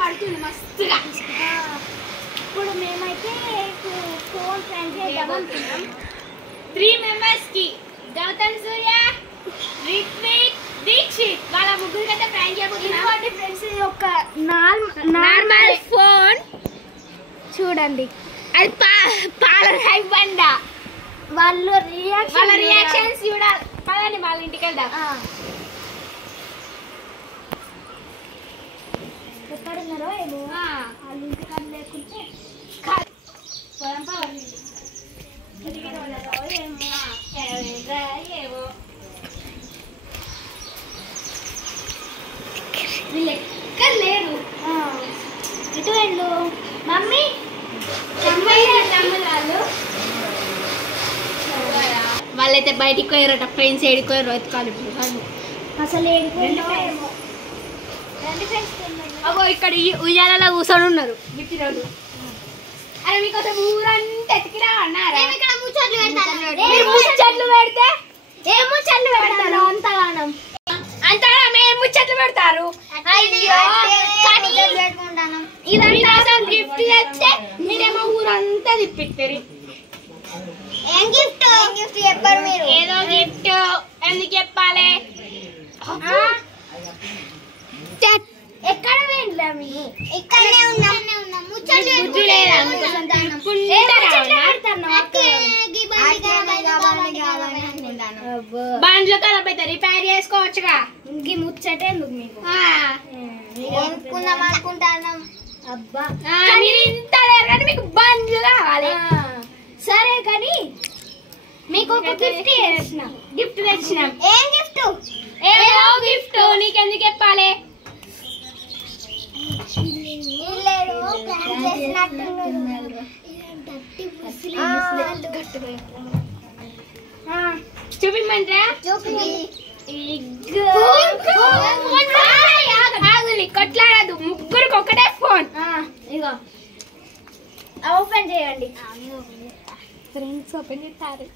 పడుతుంది మస్తుగా. ఇప్పుడు మేమైతే ఫోన్ ఫ్రెండ్ చేద్దాం అనుకున్నాం. 3 members కి గౌతమ్ సూర్య, రిత్విక్, దీక్షిత్ వాళ్ళ ముగ్గురికి అయితే ఫ్రెండ్ చేయబోతున్నాం. ఇంకోటి ఫ్రెండ్స్ ఒక నార్మల్ ఫోన్ చూడండి, అది పాల బండ. వాళ్ళ రియాక్షన్స్ చూడాలి. పదండి వాళ్ళ ఇంటికి వెళ్దాం. ఎక్కడున్నారో ఏమో వాళ్ళ ఇంటికి లేకుంటే వీళ్ళు ఎక్కడ లేరు. ఇటు వెళ్ళు మమ్మీ. వాళ్ళైతే బయటికి పోయారట, ఫ్రెండ్స్ ఏడికి పోయారు ఎత్తుకాలి. అసలు అగో ఇక్కడ ఉయ్యాలలో కూర్చొని ఉన్నారు బిట్టిరోడు. అరే మీకోసం ఊరంతా ఎత్తికిరా అన్నారా? ముచ్చట్లు పెడితే ఏం ముచ్చట్లు పెడతారు అంతగానం? అంతగా మేము ముచ్చట్లు పెడతారు. మీకోసం గిఫ్ట్ తెస్తే మీరేమో ఊరంతా తిప్పిస్తారు. ఏం గిఫ్ట్ చెప్పారు మీరు? ఏదో గిఫ్ట్ ఎందుకు చెప్పాలి? ఎక్కడ వెళ్ళాము? ఇక్కడనే ఉన్నాం. బండ్లు కలపైతే రిపేర్ చేసుకోవచ్చుగా. ఇంక ముచ్చట ఎందుకు మీకు? అనుకుంటాను. అబ్బా మీరు ఇంత లేరు కానీ మీకు బండ్లు కావాలి. సరే కానీ మీకు ఒక గిఫ్ట్ తెచ్చినాం. ఏం గిఫ్ట్? ఏదో గిఫ్ట్ నీకెందుకు చెప్పాలి? చూపిమంటా? కొట్లాడదు, ముగ్గురికి ఒకటే ఫోన్. ఇగో ఓపెన్ చేయండి. ఫ్రెండ్స్ ఓపెన్ చేస్తారు.